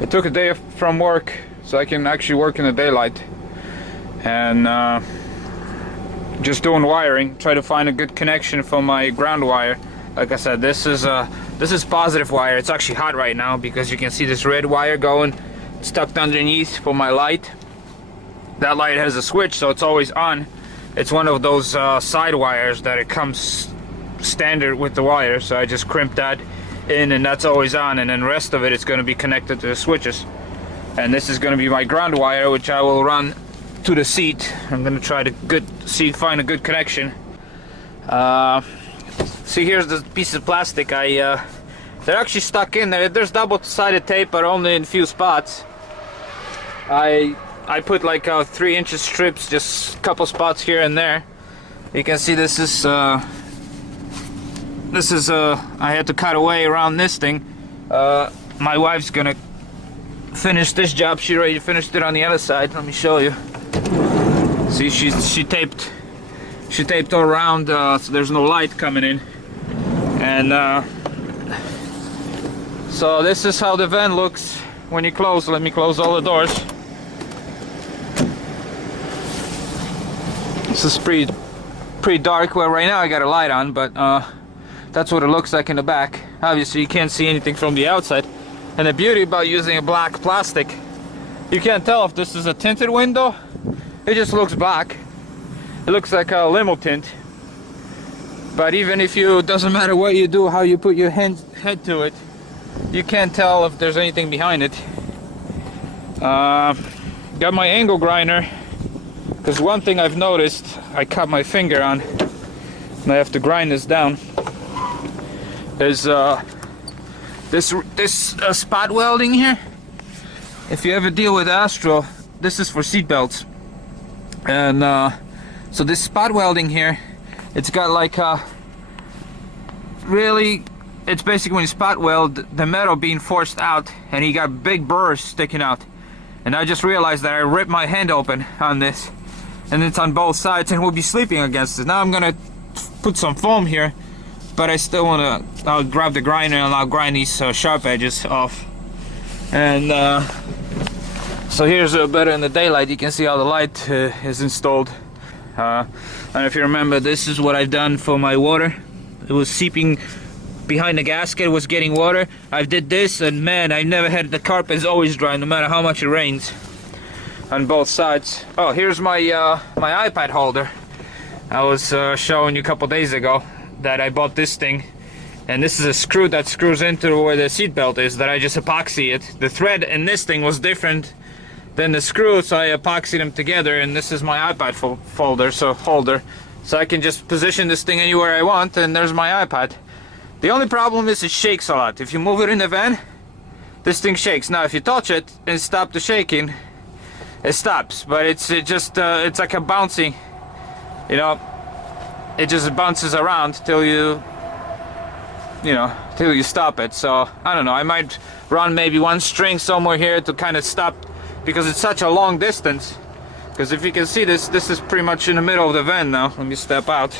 I took a day off from work so I can actually work in the daylight, and just doing wiring, try to find a good connection for my ground wire. Like I said, this is positive wire. It's actually hot right now because you can see this red wire going stuck underneath for my light. That light has a switch, so it's always on. It's one of those side wires that it comes standard with the wire, so I just crimp that in and that's always on, and then the rest of it is going to be connected to the switches. And this is going to be my ground wire, which I will run to the seat. I'm going to try to find a good connection. See, here's the piece of plastic. They're actually stuck in there. There's double-sided tape, but only in a few spots. I put like 3-inch strips, just a couple spots here and there. You can see this is I had to cut away around this thing. My wife's gonna finish this job. She already finished it on the other side. Let me show you. See, she taped all around, so there's no light coming in. And so this is how the van looks when you close. Let me close all the doors. This is pretty dark. Well, right now I got a light on, but that's what it looks like in the back. Obviously you can't see anything from the outside. And the beauty about using a black plastic, you can't tell if this is a tinted window. It just looks black. It looks like a limo tint. But even if it doesn't matter what you do, how you put your head to it, you can't tell if there's anything behind it. Got my angle grinder, because one thing I've noticed, I cut my finger on, and I have to grind this down, is this spot welding here. If you ever deal with Astro, this is for seat belts. And so this spot welding here, it's got like it's basically when you spot weld, the metal being forced out, and you got big burrs sticking out. And I just realized that I ripped my hand open on this, and it's on both sides, and we'll be sleeping against it. Now I'm gonna put some foam here, but I still I'll grab the grinder and I'll grind these sharp edges off. And so here's better in the daylight. You can see how the light is installed. And if you remember, this is what I've done for my water. It was seeping behind the gasket, was getting water. I did this, and man, I never had the carpets always dry, no matter how much it rains, on both sides. Oh, here's my my iPad holder. I was showing you a couple days ago that I bought this thing, and this is a screw that screws into where the seat belt is, that I just epoxy it. The thread in this thing was different than the screw, so I epoxied them together, and this is my iPad holder, so I can just position this thing anywhere I want, and there's my iPad. The only problem is it shakes a lot. If you move it in the van, this thing shakes. Now if you touch it and stop the shaking, it stops, but it's like a bouncing, you know, it just bounces around till you stop it. So I don't know, I might run maybe one string somewhere here to kind of stop, because it's such a long distance. Because if you can see this is pretty much in the middle of the van now. Let me step out.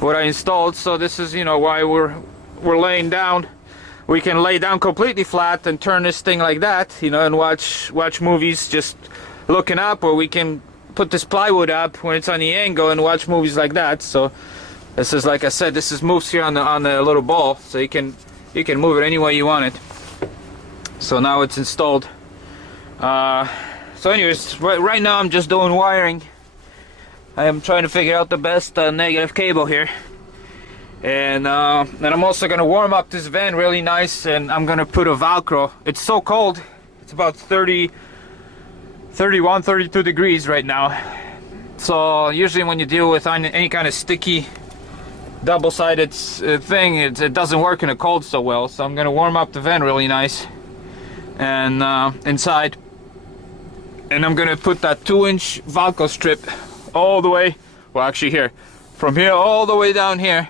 What I installed, so this is, you know, why we're laying down. We can lay down completely flat and turn this thing like that, you know, and watch movies just looking up, or we can put this plywood up when it's on the angle and watch movies like that. So this is, like I said, this is moves here on the little ball, so you can move it any way you want it. So now it's installed. So anyways, right now I'm just doing wiring. I am trying to figure out the best negative cable here, and I'm also gonna warm up this van really nice, and I'm gonna put a Velcro. It's so cold. It's about 31, 32 degrees right now. So usually when you deal with any kind of sticky double-sided thing, it doesn't work in the cold so well. So I'm gonna warm up the van really nice, and inside, and I'm gonna put that 2-inch Velcro strip all the way, well actually here, from here all the way down here.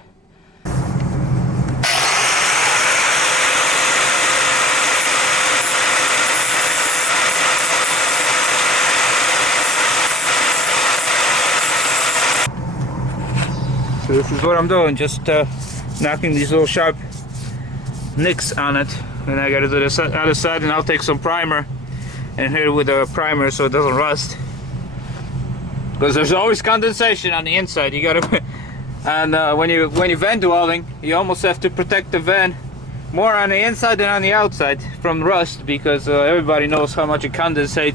So this is what I'm doing, just knocking these little sharp nicks on it, and I gotta do the other side, and I'll take some primer and hit it with a primer so it doesn't rust, because there's always condensation on the inside. You gotta and when you vent welding, you almost have to protect the vent more on the inside than on the outside from rust, because everybody knows how much condensation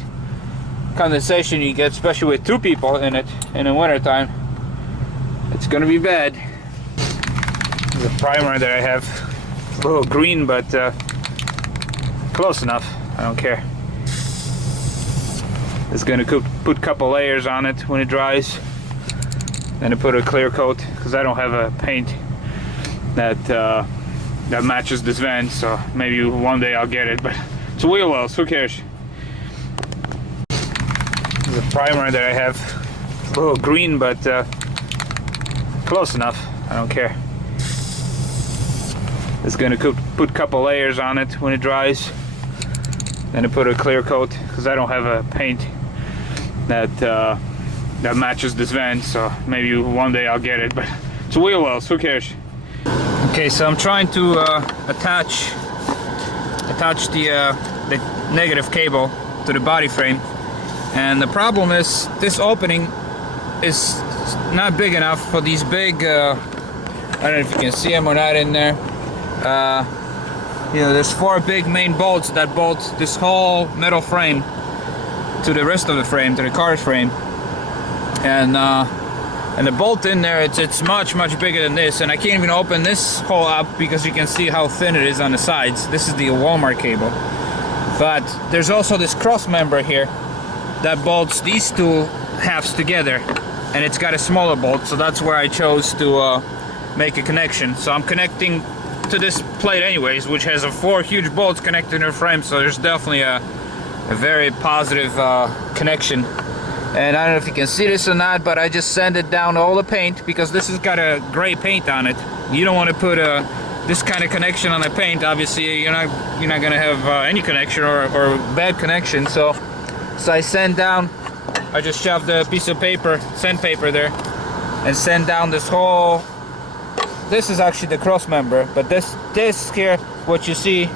you get, especially with two people in it in the winter time. It's gonna be bad. The primer that I have, a little green, but close enough. I don't care. It's gonna put a couple layers on it when it dries. Then I put a clear coat, because I don't have a paint that matches this vent. So maybe one day I'll get it, but it's wheel wells. Who cares? The primer that I have, a little green, but close enough. I don't care. It's gonna put a couple layers on it when it dries. Then I put a clear coat, because I don't have a paint that matches this vent. So maybe one day I'll get it, but it's wheel wells. Who cares? Okay, so I'm trying to attach the negative cable to the body frame, and the problem is this opening is not big enough for these big. I don't know if you can see them or not in there. You know, there's 4 big main bolts that bolt this whole metal frame to the rest of the frame, to the car's frame, and the bolt in there, it's much bigger than this, and I can't even open this hole up because you can see how thin it is on the sides. This is the Walmart cable, but there's also this cross member here that bolts these two halves together, and it's got a smaller bolt, so that's where I chose to make a connection. So I'm connecting to this plate anyways, which has 4 huge bolts connected to the frame, so there's definitely a very positive connection. And I don't know if you can see this or not, but I just sanded down all the paint, because this has got a gray paint on it. You don't want to put this kind of connection on the paint. Obviously you're not gonna have any connection or bad connection. So I sand down, I just shoved a piece of paper, sandpaper there, and sand down this whole. This is actually the cross member, but this here, what you see,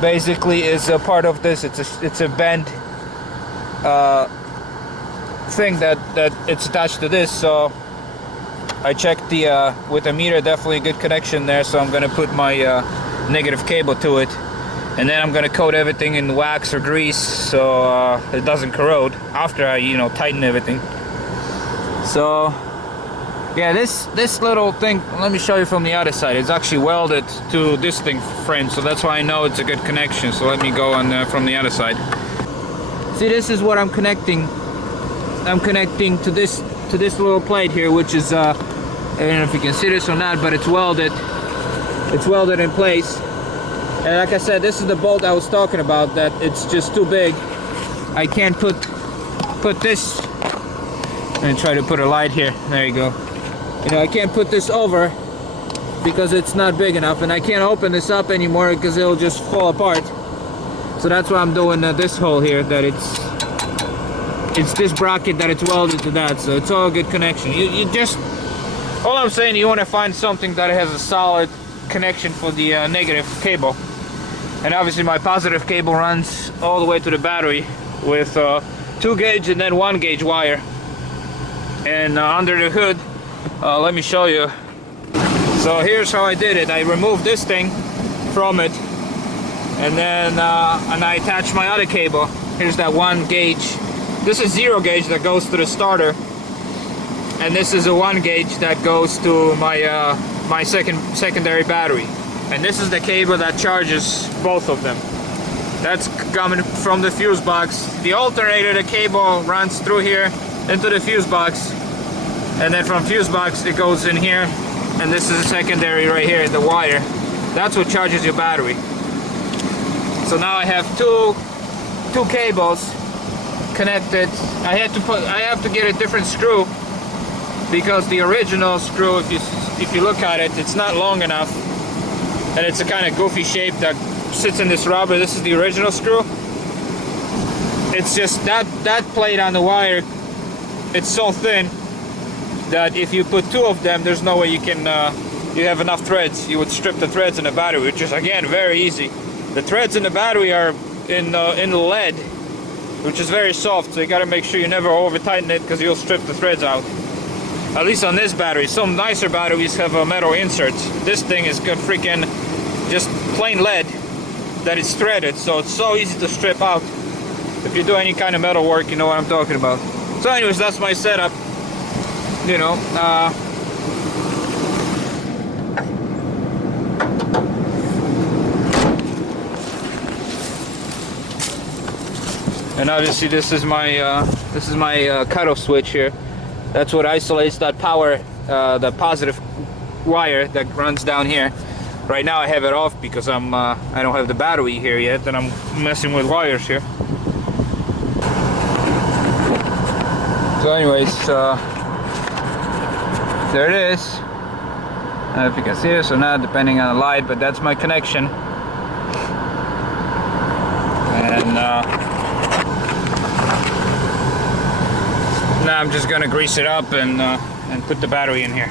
basically is a part of this. It's a bend thing that it's attached to this. So I checked the with the meter, definitely a good connection there. So I'm gonna put my negative cable to it, and then I'm gonna coat everything in wax or grease so it doesn't corrode after I tighten everything. So yeah, this little thing, let me show you from the other side. It's actually welded to this thing frame, so that's why I know it's a good connection. So let me go on from the other side. See, this is what I'm connecting. I'm connecting to this little plate here, which is I don't know if you can see this or not, but it's welded. It's welded in place. And like I said, this is the bolt I was talking about, that it's just too big. I can't put this. I'm gonna try to put a light here. There you go. I can't put this over because it's not big enough, and I can't open this up anymore because it'll just fall apart. So that's why I'm doing this hole here, that it's this bracket that it's welded to that, so it's all a good connection. You just, all I'm saying, you want to find something that has a solid connection for the negative cable. And obviously my positive cable runs all the way to the battery with 2 gauge and then 1 gauge wire. And under the hood, let me show you. So here's how I did it. I removed this thing from it, and then and I attached my other cable. Here's that 1 gauge. This is 0 gauge that goes to the starter, and this is a 1 gauge that goes to my my secondary battery. And this is the cable that charges both of them. That's coming from the fuse box. The alternator, the cable runs through here into the fuse box, and then from fuse box it goes in here, and this is a secondary right here in the wire. That's what charges your battery. So now I have two cables connected. I have to get a different screw, because the original screw, if you look at it, it's not long enough, and it's a kind of goofy shape that sits in this rubber. This is the original screw. It's just that plate on the wire, it's so thin that if you put 2 of them, there's no way you can you have enough threads, you would strip the threads in the battery, which is again very easy. The threads in the battery are in lead, which is very soft, so you got to make sure you never over tighten it because you'll strip the threads out. At least on this battery. Some nicer batteries have metal inserts. This thing is good freaking just plain lead that is threaded, so it's so easy to strip out. If you do any kind of metal work, you know what I'm talking about. So anyways, that's my setup. You know, and obviously this is my cutoff switch here. That's what isolates that power, the positive wire that runs down here. Right now I have it off because I don't have the battery here yet, and I'm messing with wires here. So anyways, there it is. I don't know if you can see this or not, depending on the light, but that's my connection. And now I'm just gonna grease it up and put the battery in here.